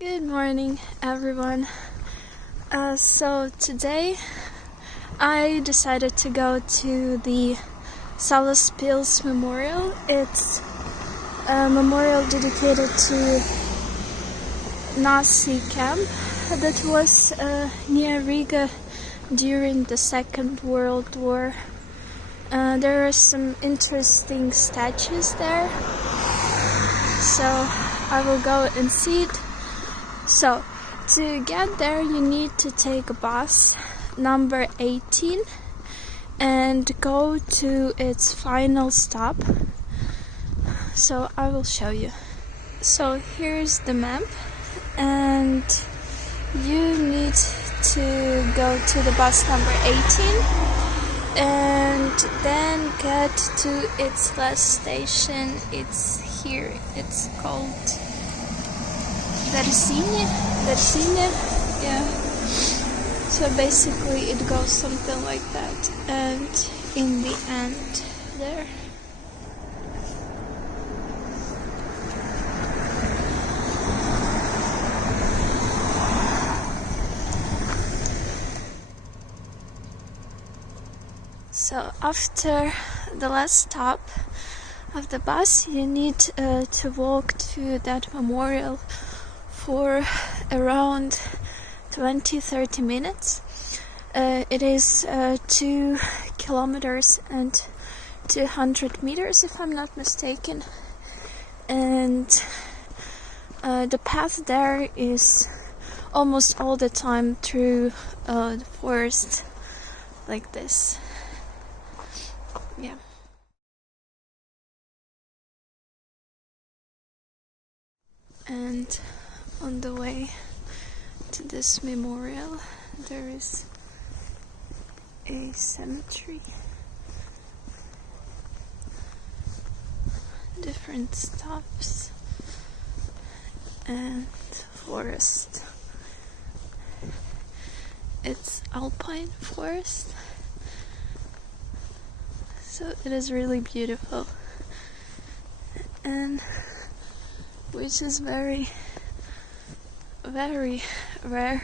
Good morning, everyone. So today I decided to go to the Salaspils Memorial. It's a memorial dedicated to Nazi camp that was near Riga during the Second World War. There are some interesting statues there, so I will go and see it. So, to get there you need to take a bus, number 18, and go to its final stop. So, I will show you. So, here's the map, and you need to go to the bus number 18, and then get to its last station. It's here. It's called Versine, yeah. So basically it goes something like that, and in the end there. So after the last stop of the bus, you need to walk to that memorial for around 20-30 minutes. It is 2 kilometers and 200 meters, if I'm not mistaken. And the path there is almost all the time through the forest, like this. Yeah. And on the way to this memorial, there is a cemetery, different stops, and forest. It's alpine forest, so it is really beautiful, and which is very rare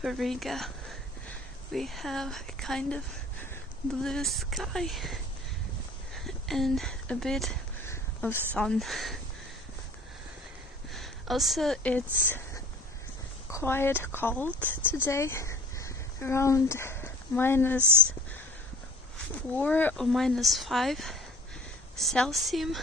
for Riga. We have a kind of blue sky and a bit of sun. Also, it's quite cold today, around -4 or -5 Celsius.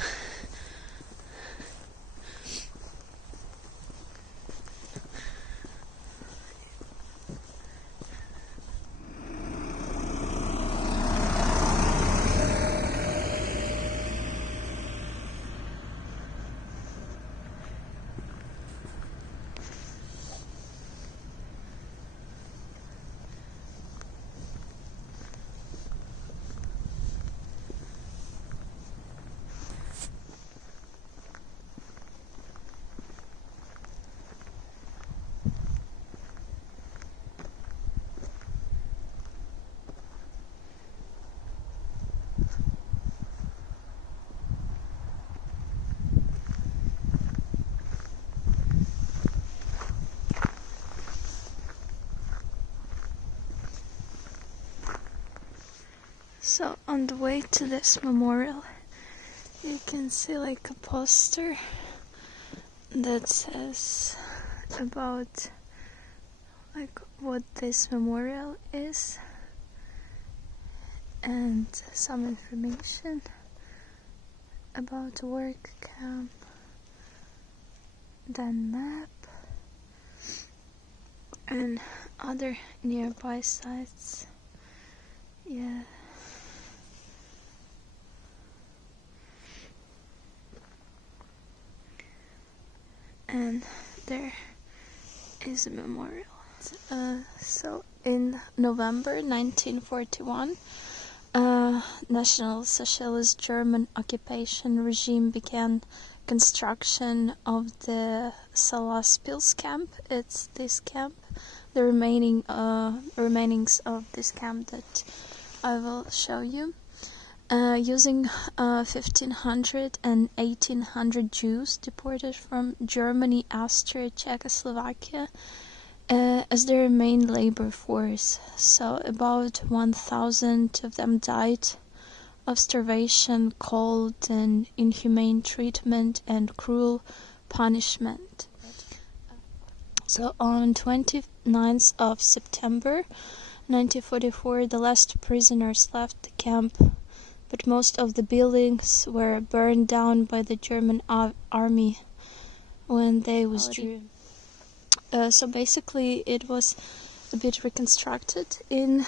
So on the way to this memorial, you can see like a poster that says about like what this memorial is and some information about the work camp, then map and other nearby sites. Yeah. And there is a memorial. So in November 1941, National Socialist German occupation regime began construction of the Salaspils Camp. It's this camp, the remainings of this camp that I will show you. using 1,500 and 1,800 Jews deported from Germany, Austria, Czechoslovakia as their main labor force. So about 1,000 of them died of starvation, cold, and inhumane treatment and cruel punishment. So on 29th of September 1944, the last prisoners left the camp, but most of the buildings were burned down by the German army when they withdrew. So basically it was a bit reconstructed in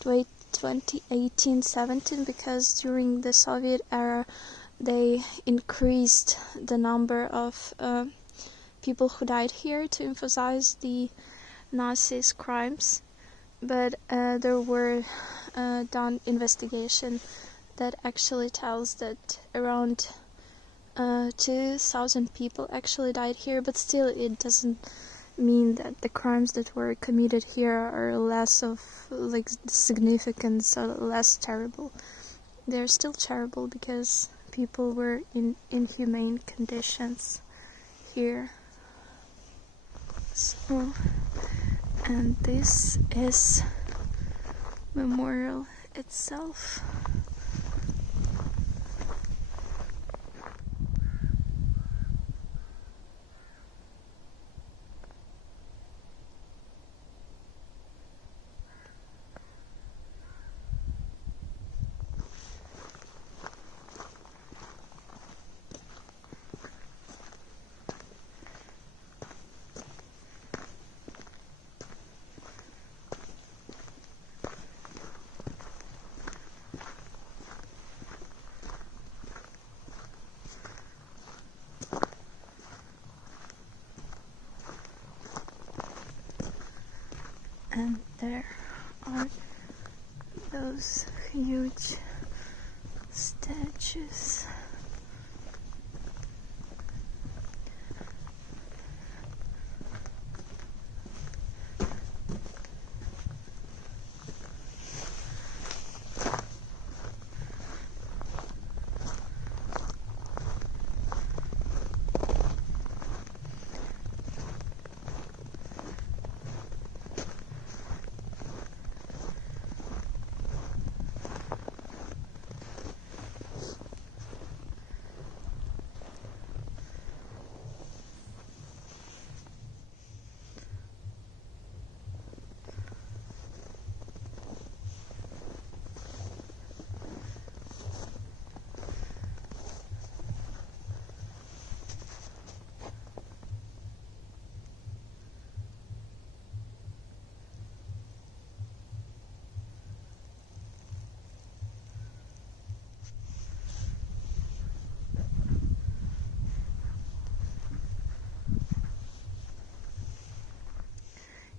2018-17, because during the Soviet era they increased the number of people who died here to emphasize the Nazis' crimes, but there were done investigation that actually tells that around 2,000 people actually died here, but still it doesn't mean that the crimes that were committed here are less of significance or less terrible. They're still terrible because people were in inhumane conditions here. So, and this is memorial itself. And there are those huge statues.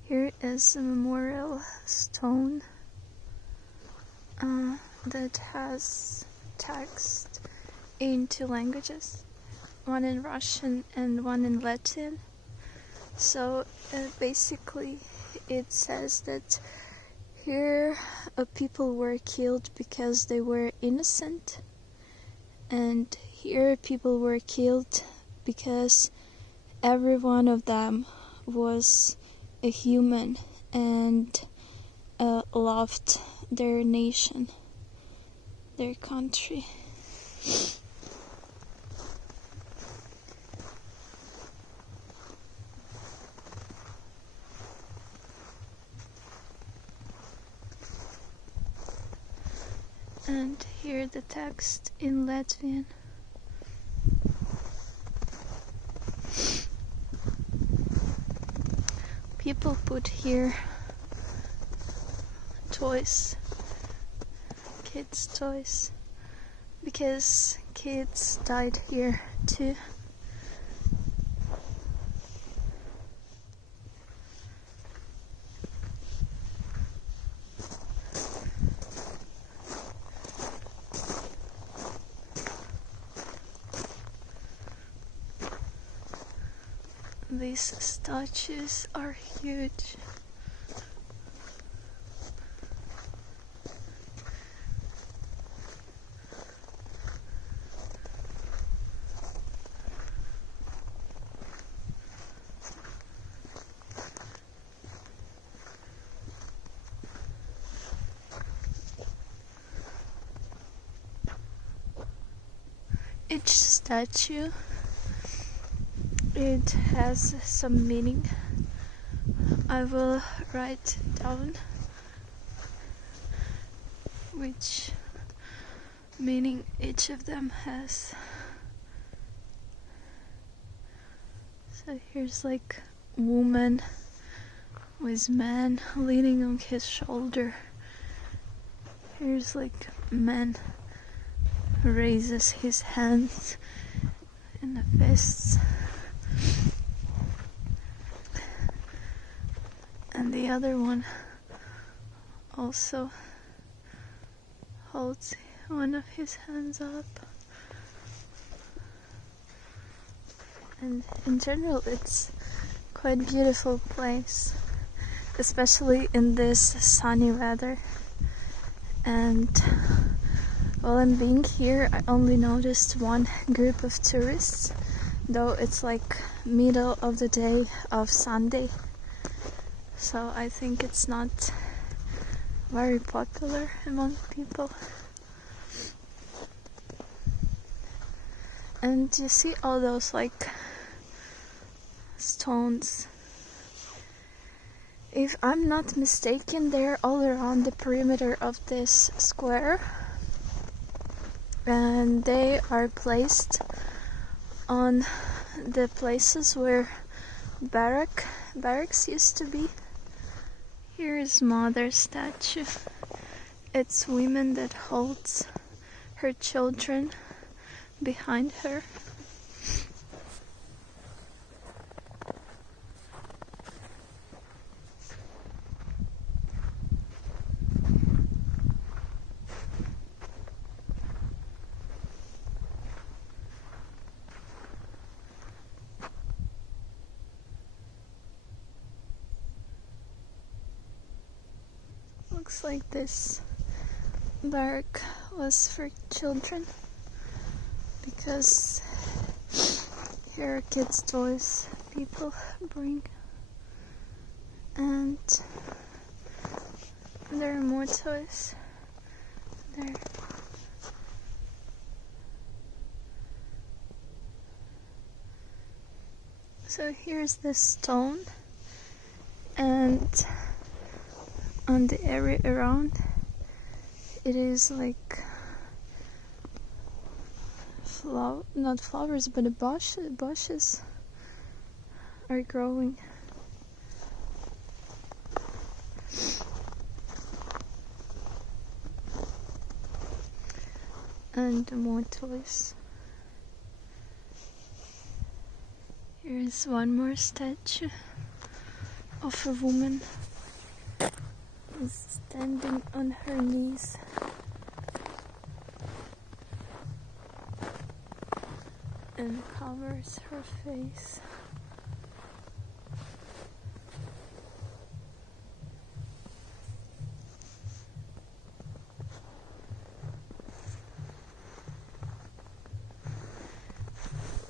Here is a memorial stone that has text in two languages, one in Russian and one in Latin. So basically it says that here people were killed because they were innocent, and here people were killed because every one of them was a human and loved their nation, their country. And here the text in Latvian. People put here toys, kids' toys, because kids died here too. These statues are huge. each statue, it has some meaning. I will write down which meaning each of them has. So here's like woman with man leaning on his shoulder. Here's like man who raises his hands in the fists. And the other one also holds one of his hands up. And in general it's quite a beautiful place, especially in this sunny weather. And while I'm being here, I only noticed one group of tourists, though it's like middle of the day of Sunday. So I think it's not very popular among people. And you see all those like stones. If I'm not mistaken, they're all around the perimeter of this square, and they are placed on the places where barracks used to be. Here is mother statue. It's women that holds her children behind her. Looks like this barrack was for children, because here are kids' toys people bring, and there are more toys there. So here's the stone, and on the area around it is like not flowers, but bushes are growing. And more toys. Here's one more statue of a woman who's standing on her knees. And covers her face.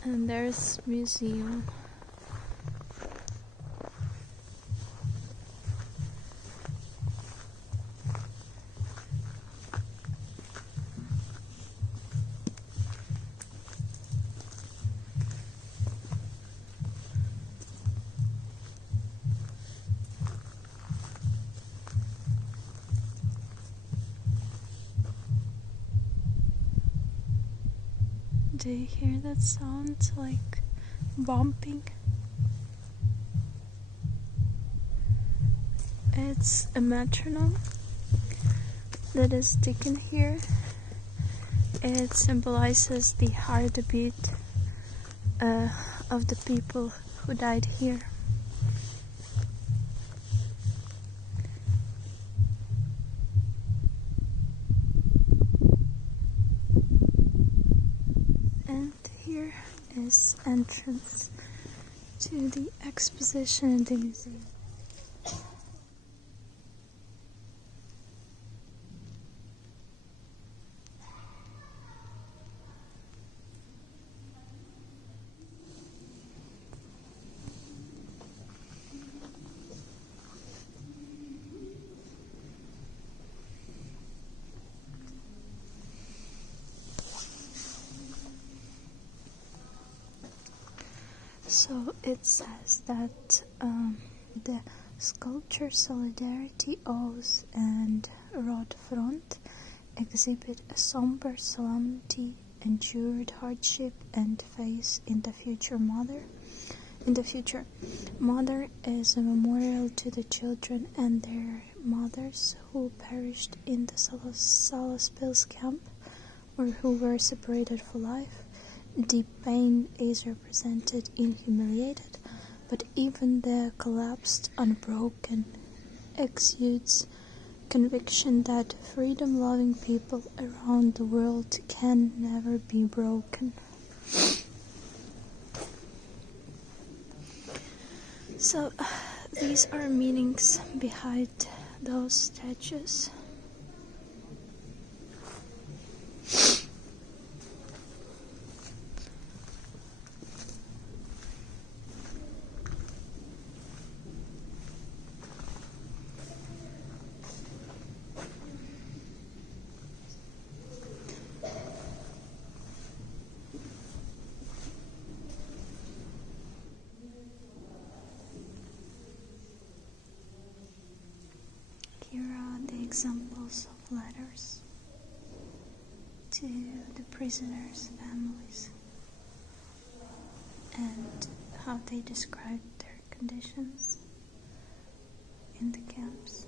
And there's museum. Do you hear that sound? Like bumping. It's a metronome that is sticking here. It symbolizes the heartbeat of the people who died here. Entrance to the exposition in the museum. So it says that the sculpture Solidarity Oath and Rod Front exhibit a somber solemnity, endured hardship, and faith in the future. Mother is a memorial to the children and their mothers who perished in the Salaspils Camp or who were separated for life. Deep pain is represented in humiliated, but even the collapsed, unbroken, exudes conviction that freedom-loving people around the world can never be broken. So, these are meanings behind those statues. Here are the examples of letters to the prisoners' families and how they described their conditions in the camps.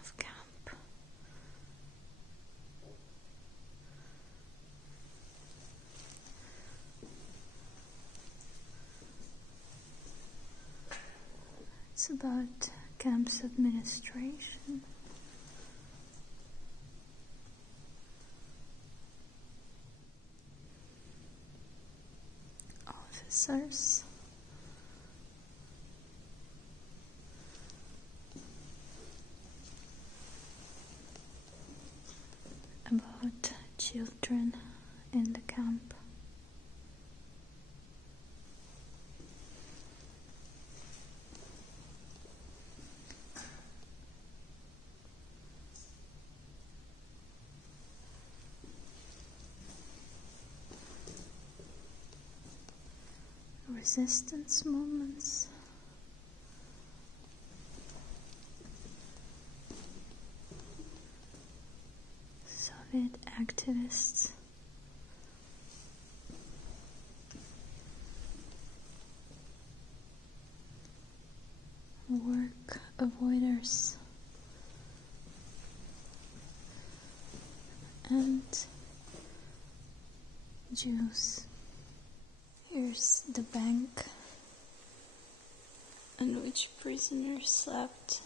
Of camp. It's about camp's administration, officers, about children in the camp. Resistance movements. Soviet activists. Work avoiders. And Jews. Here's the bank on which prisoners slept.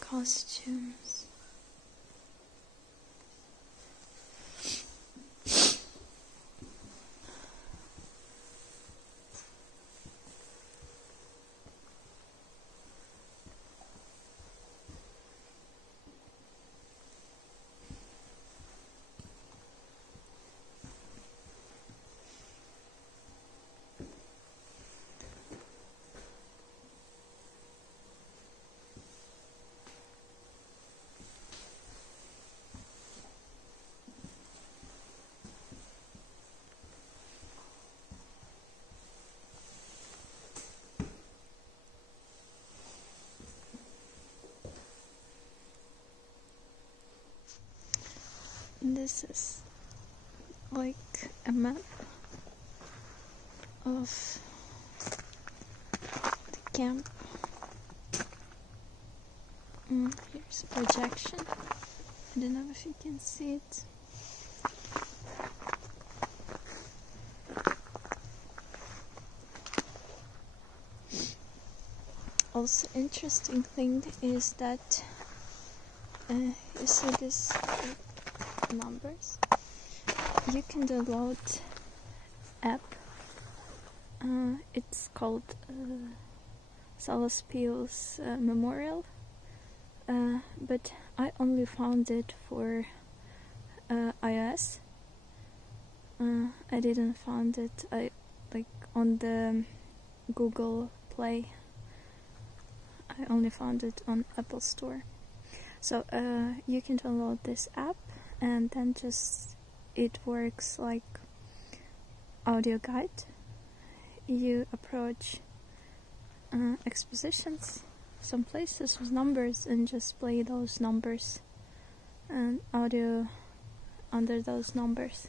Costumes. This is like a map of the camp. Here's a projection. I don't know if you can see it. Also interesting thing is that you see this numbers. You can download app. It's called Salaspils Memorial, but I only found it for iOS. I didn't find it on the Google Play. I only found it on Apple Store. So you can download this app, and then it works like audio guide. You approach expositions, some places with numbers, and just play those numbers and audio under those numbers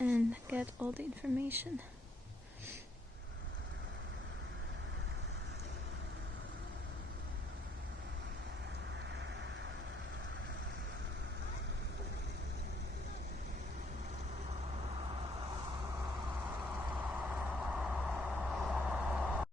and get all the information.